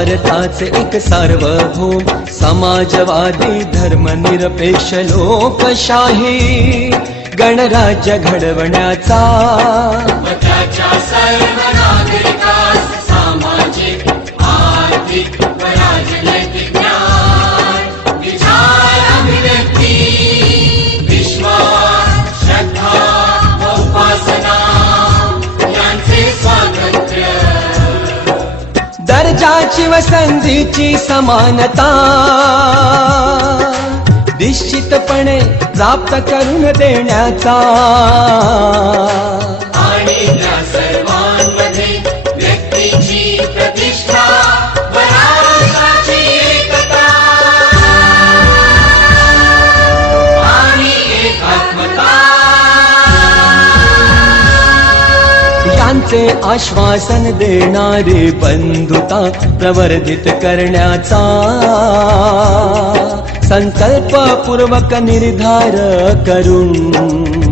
भारताचे एक सार्वभौम समाजवादी धर्मनिरपेक्ष लोकशाही गणराज्य घडवण्याचा व त्याच्या सर्व नागरिकास सामाजिक आर्थिक व राजनैतिक न्याय विचार अभिव्यक्ती विश्वास श्रद्धा व उपासना यांचे स्वातंत्र्य दर्जाची व संधीची समानता निश्चितपणे प्राप्त करून देण्याचा आणि त्या सर्वांमध्ये व्यक्तीची प्रतिष्ठा व राष्ट्राची एकता आणि एकात्मता यांचे आश्वासन देणारी बंधुता प्रवर्धित करण्याचा संकल्पपूर्वक निर्धार करून